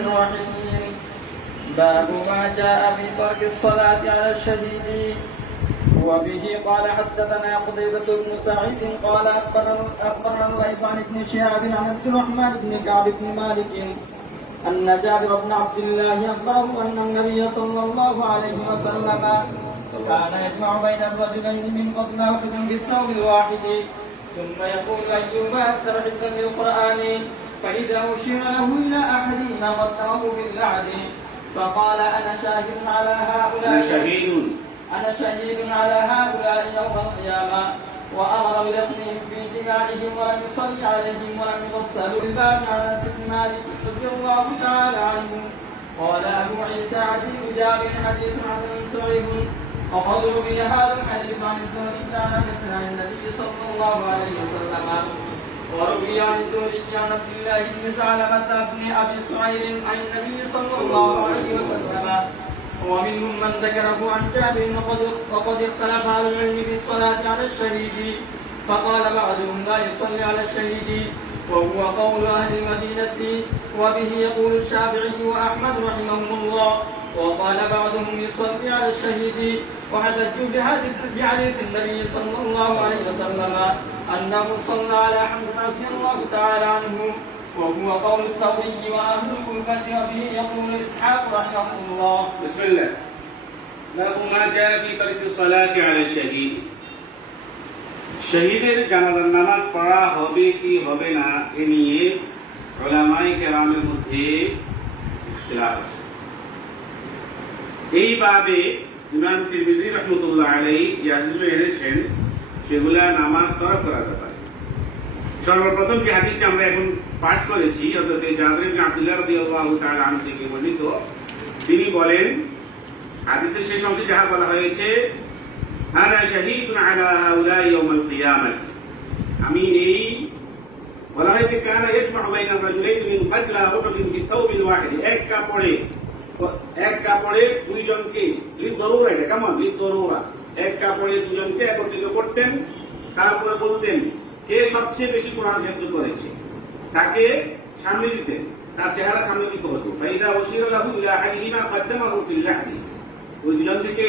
الرحيم. باب ما جاء في ترك الصلاة على الشهيد. وبه قال حدثنا قتيبة بن سعيد قال أخبرنا الليث عن ابن شهاب عن عبد الرحمن بن كعب بن مالك أن جابر بن عبد الله أخبره أن النبي صلى الله عليه وسلم كان يجمع بين الرجلين من قبل أحد بالثوب الواحد ثم يقول أيهما أكثر حفظا للقرآن فإذا أشير له إلى أحدهما قدمه في اللعن فقال أنا شاهد على هؤلاء يوم القيامة وأمر بدفنهم في دمائهم ولم يصلي عليهم ولم يغسلوا. الباب عن أنس بن مالك رضي الله تعالى عنه قال أبو عيسى حديث جابر حديث حسن صحيح وقد روي هذا الحديث عن الزهري عن أنس عن النبي صلى الله عليه وسلم وروي عن الزهري عن عبد الله بن ثعلبة بن أبي سعيد عن النبي صلى الله عليه وسلم ومنهم من ذكره عن جابر وقد اختلف اهل العلم بالصلاة على الشهيد فقال بعضهم لا يصلي على الشهيد وهو قول أهل المدينة وبه يقول الشافعي وأحمد رحمهم الله وقال بعضهم يصلي على الشهيد واحتجوا بحديث النبي صلى الله عليه وسلم أنه صلى على حمزة رضي الله تعالى عنه وهو قول الثوري وأهل الكوفة وبه يقول إسحاق رحمه الله. بسم الله. باب ما جاء في ترك الصلاة على الشهيد. শহীদের জানাজার নামাজ পড়া হবে কি হবে না এ নিয়ে উলামায়ে কেরামের মধ্যে ইখতিলাফ আছে। এই বাবে ইমাম তিরমিজি রাহমাতুল্লাহ আলাইহি যে হাদিসগুলো এনেছেন সেগুলা নামাজ তরক করা যাবে। সর্বপ্রথম যে হাদিসটি আমরা এখন পাঠ করেছি হযরত জাবের ইবনে আব্দুল্লাহ রাদিয়াল্লাহু তাআলা আনহু থেকে বর্ণিত, তিনি বলেন হাদিসের শেষ অংশে যাহা বলা হয়েছে আনা শাহীদুন আলা হাউলাই ইয়াউমাল কিয়ামাহ, আমি এই বলা হয়েছে কানা ইয়াজমাউ বাইনা রাজুলাইনি মিন ফাজলা উহদিন বিথাওবিল ওয়াহিদ, এক কাপড়ে দুইজনকে লিদরুরা, এটা কেমন লিদরুরা, এক কাপড়ে দুইজনকে একত্রিত করতেন, তারপরে বলতেন কে সবচেয়ে বেশি কোরআন হেফজ করেছে তাকে সামনে দিতেন, তার চেহারা সামনে দিতে হতো। ফাইদা উশিরা লাহু ইলা আহাদিহিমা কদ্দামাহু ফিল লাহদি, ওই দুজন থেকে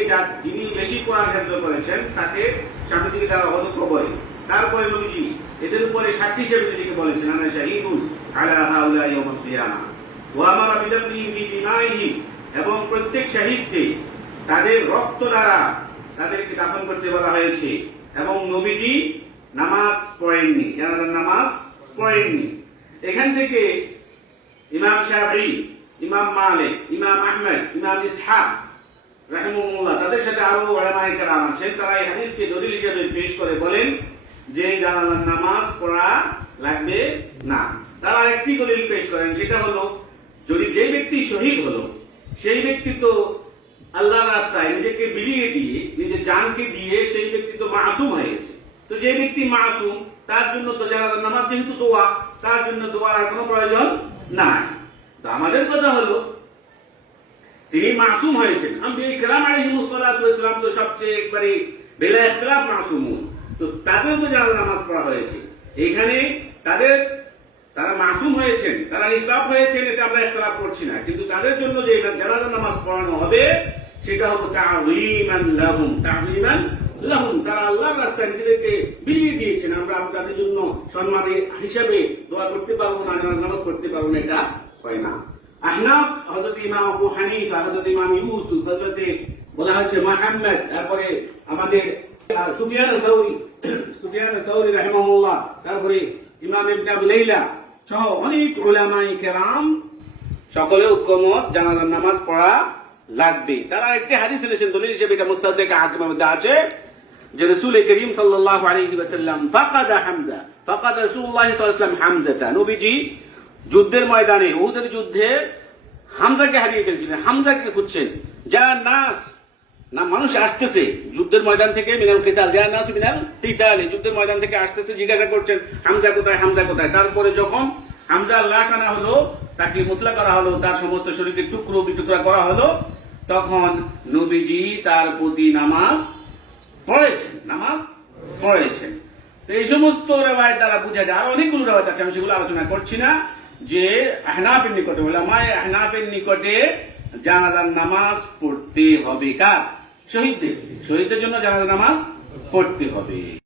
যিনি বেশি কোরআন হেফজ করেছেন তাকে সামনে দিকে দেওয়া হতো কবরে। তারপরে নবীজি এদের উপরে সাক্ষী হিসেবে নিজেকে বলেছেন আনা শাহীদুন আলা হাউলা ইয়াউমাল কিয়ামাহ ওয়া আমারা বিদাফনিহিম ফি দিমাইহিম, এবং প্রত্যেক শহীদকে তাদের রক্ত দ্বারা তাদেরকে দাফন করতে বলা হয়েছে। এবং নবীজি নামাজ পড়েননি, জানাজার নামাজ পড়েননি। এখান থেকে ইমাম শাফিঈ, ইমাম মালিক, ইমাম আহমদ, ইমাম ইসহাক রাহিমাহুল্লাহ তাদের সাথে আরো উলামায়ে কেরাম আছেন, তারা এই হাদিসকে দলিল হিসেবে পেশ করে বলেন যে জানাজার নামাজ পড়া লাগবে না। তারা একটি দলিল পেশ করেন, সেটা হলো যদি যে ব্যক্তি শহীদ হলো সেই ব্যক্তি তো আল্লাহর রাস্তায় নিজেকে বিলিয়ে দিয়ে নিজের জানকে দিয়ে সেই ব্যক্তি তো মাসুম হয়ে গেছে। তো যে ব্যক্তি মাসুম তার জন্য তো জানাজার নামাজ যেহেতু দোয়া, তার জন্য দোয়ার আর কোনো প্রয়োজন নাই। তো আমাদের কথা হলো তিনি মাসুম হয়েছেন, আম্বিয়া কেরাম আলাইহিমুস সালাতু ওয়াস সালাম তো সবচেয়ে একবারে বেলা ইখতিলাফ মাসুমুন, তো তাদের তো জানাজার নামাজ পড়া হয়েছে। এখানে তারা মাসুম হয়েছেন, তারা ইসলাম হয়েছেন, এটা আমরা ইখতিলাফ করছি না, কিন্তু তাদের জন্য যে জানাজার নামাজ পড়ানো হবে সেটা হলো তা'যীমান লাহুম, তা'যীমান লাহুম, তারা আল্লাহর রাস্তায় নিজেদেরকে বিলিয়ে দিয়েছেন, আমরা তাদের জন্য সম্মানের হিসাবে দোয়া করতে পারবো না, নামাজ পড়তে পারবো না, এটা হয় না। আহনাফ হযরত ইমাম আবু হানিফা, হযরত ইমাম ইউসুফ, হযরত বলা হয়েছে মুহাম্মদ, তারপরে আমাদের সুফিয়ান আস-সাউরি রাহিমাহুল্লাহ, তারপরে ইমাম ইবনে আবু লাইলা সহ অনেক উলামায়ে কেরাম সকলে ঐকমত জানাজার নামাজ পড়া লাগবে। তারা একটি হাদিস এনেছেন দলিল হিসেবে, এটা মুস্তাদরাক হাকিমের মধ্যে আছে যে রাসূল করিম সাল্লাল্লাহু আলাইহি ওয়াসাল্লাম ফাকাদা রাসূলুল্লাহ সাল্লাল্লাহু আলাইহি ওয়াসাল্লাম হামজাতা, নবীজি যুদ্ধের ময়দানে উহুদের যুদ্ধে হামজাকে হারিয়ে ফেলছিলেন, হামজাকে খুঁজছেন। যা নাস না মানুষ আসতেছে যুদ্ধের ময়দান থেকে, মিনাল কিতাল, যা নাস মিনাল কিতাল, যুদ্ধের ময়দান থেকে আসতেছে, জিজ্ঞাসা করছেন হামজা কোথায়, হামজা কোথায়। তারপরে যখন হামজার লাশ আনা হলো, তাকে মুতলা করা হলো, তার সমস্ত শরীরকে টুকরো বিটুকরা করা হলো, তখন নবীজি তার প্রতি নামাজ পড়েছেন। তো এই সমস্ত রেওয়ায়েত দ্বারা বোঝা যায়, আর অনেকগুলো রেওয়ায়েত আছে, আমি সেগুলো আলোচনা করছি না, যে আহনাফের নিকটে, উলামায়ে আহনাফের নিকটে জানাজার নামাজ পড়তে হবে কার? শহীদদের। শহীদদের জন্য জানাজার নামাজ পড়তে হবে।